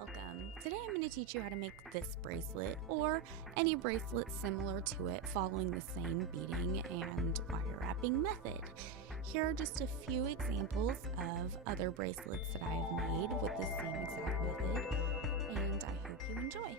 welcome. Today I'm going to teach you how to make this bracelet or any bracelet similar to it following the same beading and wire wrapping method. Here are just a few examples of other bracelets that I have made with the same exact method, and I hope you enjoy.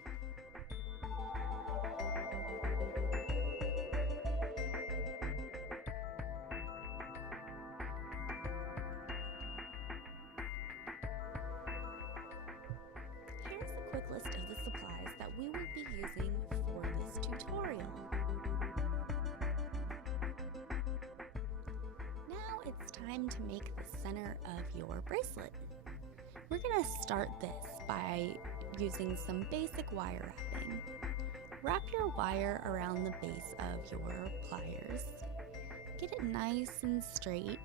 Here's a quick list of the supplies that we will be using for this tutorial. Now it's time to make the center of your bracelet. We're going to start this by using some basic wire wrapping. Wrap your wire around the base of your pliers. Get it nice and straight.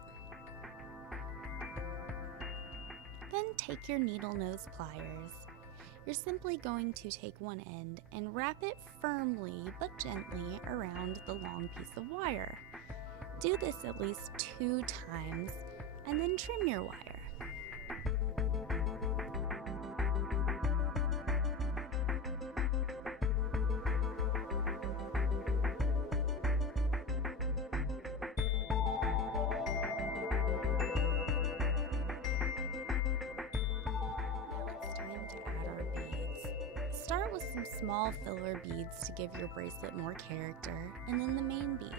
Then take your needle nose pliers. You're simply going to take one end and wrap it firmly but gently around the long piece of wire. Do this at least 2 times and then trim your wire. Start with some small filler beads to give your bracelet more character, and then the main bead.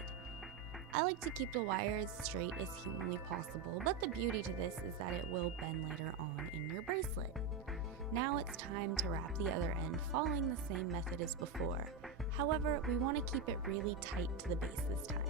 I like to keep the wire as straight as humanly possible, but the beauty to this is that it will bend later on in your bracelet. Now it's time to wrap the other end following the same method as before. However, we want to keep it really tight to the base this time.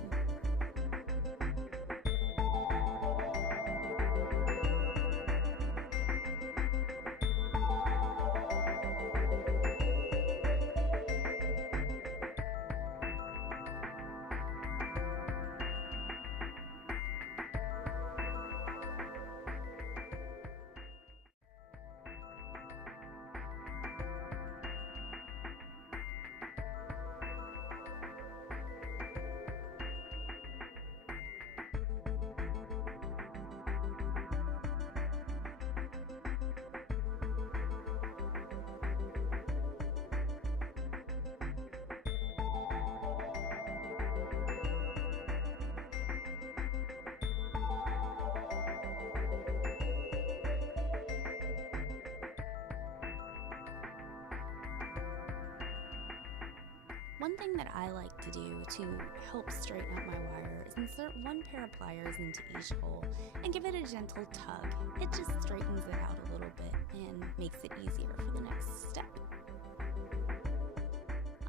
One thing that I like to do to help straighten out my wire is insert one pair of pliers into each hole and give it a gentle tug. It just straightens it out a little bit and makes it easier for the next step.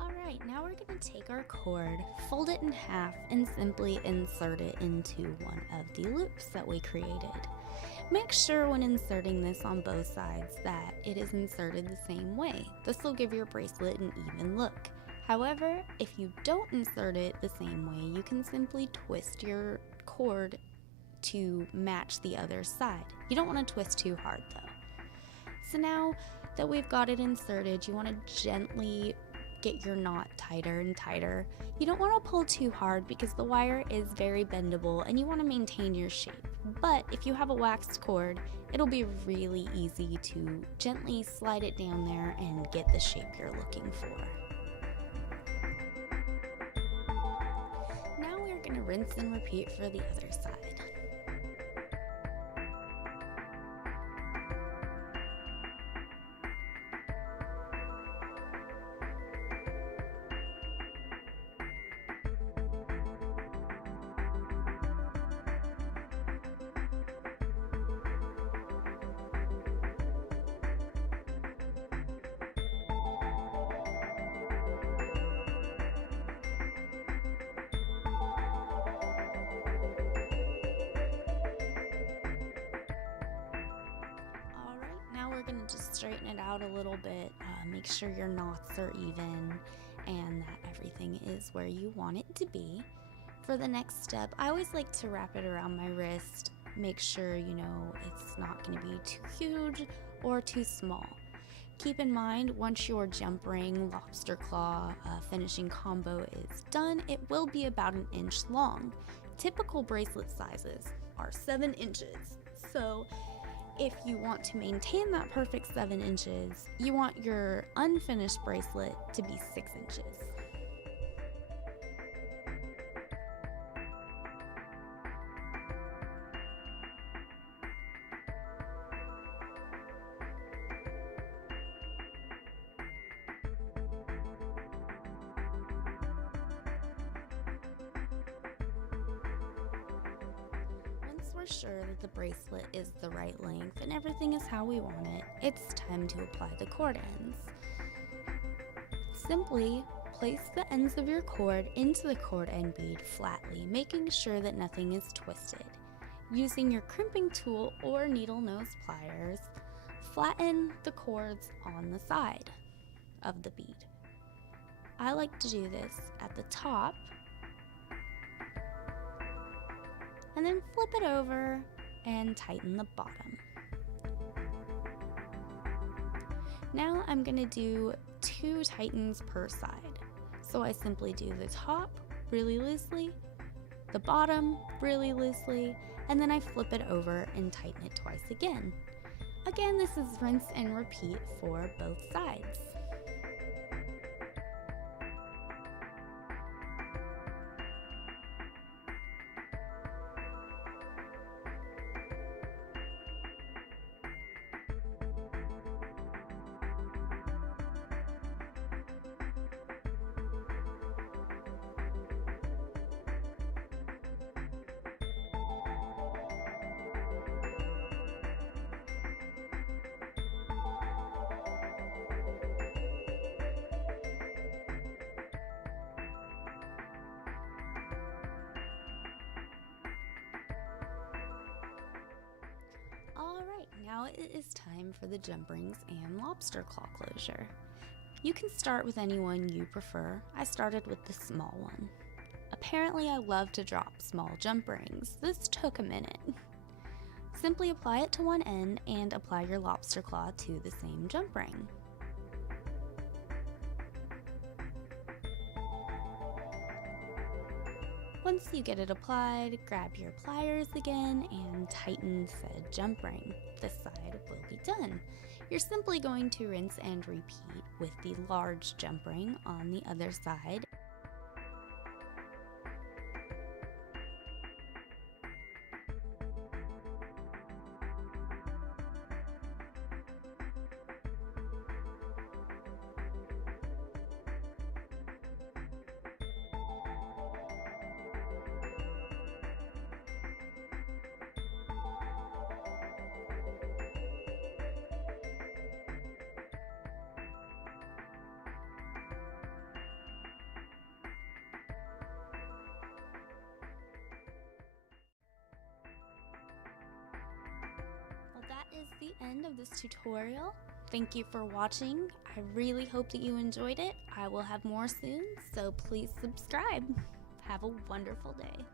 Alright, now we're going to take our cord, fold it in half, and simply insert it into one of the loops that we created. Make sure when inserting this on both sides that it is inserted the same way. This will give your bracelet an even look. However, if you don't insert it the same way, you can simply twist your cord to match the other side. You don't want to twist too hard though. So now that we've got it inserted, you want to gently get your knot tighter and tighter. You don't want to pull too hard because the wire is very bendable and you want to maintain your shape. But if you have a waxed cord, it'll be really easy to gently slide it down there and get the shape you're looking for. Rinse and repeat for the other side. We're going to just straighten it out a little bit, make sure your knots are even and that everything is where you want it to be. For the next step, I always like to wrap it around my wrist, make sure it's not going to be too huge or too small. Keep in mind, once your jump ring, lobster claw finishing combo is done, it will be about 1 inch long. Typical bracelet sizes are 7 inches, so If you want to maintain that perfect 7 inches, you want your unfinished bracelet to be 6 inches. Once we're sure that the bracelet is the right length and everything is how we want it, it's time to apply the cord ends. Simply place the ends of your cord into the cord end bead flatly, making sure that nothing is twisted. Using your crimping tool or needle nose pliers, flatten the cords on the side of the bead. I like to do this at the top and then flip it over and tighten the bottom. Now I'm going to do 2 tightens per side. So I simply do the top really loosely, the bottom really loosely, and then I flip it over and tighten it twice again. Again, this is rinse and repeat for both sides. Alright, now it is time for the jump rings and lobster claw closure. You can start with any one you prefer. I started with the small one. Apparently I love to drop small jump rings. This took a minute. Simply apply it to one end and apply your lobster claw to the same jump ring. Once you get it applied, grab your pliers again and tighten said jump ring. This side will be done. You're simply going to rinse and repeat with the large jump ring on the other side. That is the end of this tutorial. Thank you for watching. I really hope that you enjoyed it. I will have more soon, so please subscribe. Have a wonderful day.